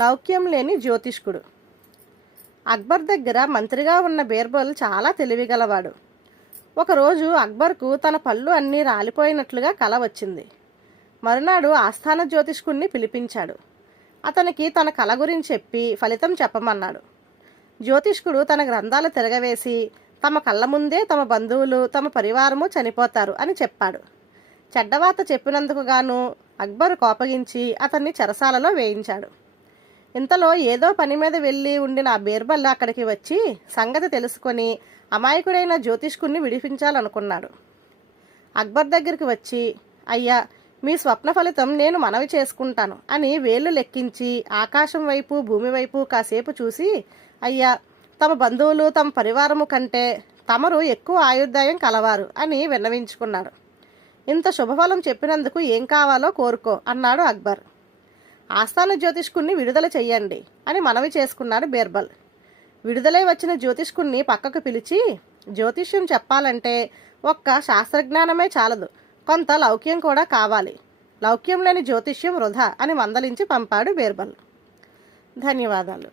లౌక్యం లేని జ్యోతిష్కుడు. అక్బర్ దగ్గర మంత్రిగా ఉన్న బీర్బల్ చాలా తెలివిగలవాడు. ఒకరోజు అక్బర్కు తన పళ్ళు అన్నీ రాలిపోయినట్లుగా కల వచ్చింది. మరునాడు ఆస్థాన జ్యోతిష్కుడిని పిలిపించాడు. అతనికి తన కల గురించి చెప్పి ఫలితం చెప్పమన్నాడు. జ్యోతిష్కుడు తన గ్రంథాలు తిరగవేసి తమ కళ్ళ ముందే తమ బంధువులు తమ పరివారము చనిపోతారు అని చెప్పాడు. చెడ్డవాత చెప్పినందుకు గాను అక్బర్ కోపగించి అతన్ని చెరసాలలో వేయించాడు. ఇంతలో ఏదో పని మీద వెళ్ళి ఉండిన ఆ బీర్బల్ అక్కడికి వచ్చి సంగతి తెలుసుకొని అమాయకుడైన జ్యోతిష్కుడిని విడిపించాలనుకున్నాడు. అక్బర్ దగ్గరికి వచ్చి, అయ్యా, మీ స్వప్న ఫలితం నేను మనవి చేసుకుంటాను అని వేళ్లు లెక్కించి ఆకాశం వైపు భూమి వైపు కాసేపు చూసి, అయ్యా, తమ బంధువులు తమ పరివారము కంటే తమరు ఎక్కువ ఆయుర్దాయం కలవారు అని విన్నవించుకున్నాడు. ఇంత శుభఫలం చెప్పినందుకు ఏం కావాలో కోరుకో అన్నాడు అక్బర్. ఆస్థాన జ్యోతిష్కుడిని విడుదల చెయ్యండి అని మనవి చేసుకున్నాడు బీర్బల్. విడుదలై వచ్చిన జ్యోతిష్కుడిని పక్కకు పిలిచి, జ్యోతిష్యం చెప్పాలంటే ఒక్క శాస్త్రజ్ఞానమే చాలదు, కొంత లౌక్యం కూడా కావాలి. లౌక్యం లేని జ్యోతిష్యం వృధా అని మందలించి పంపాడు బీర్బల్. ధన్యవాదాలు.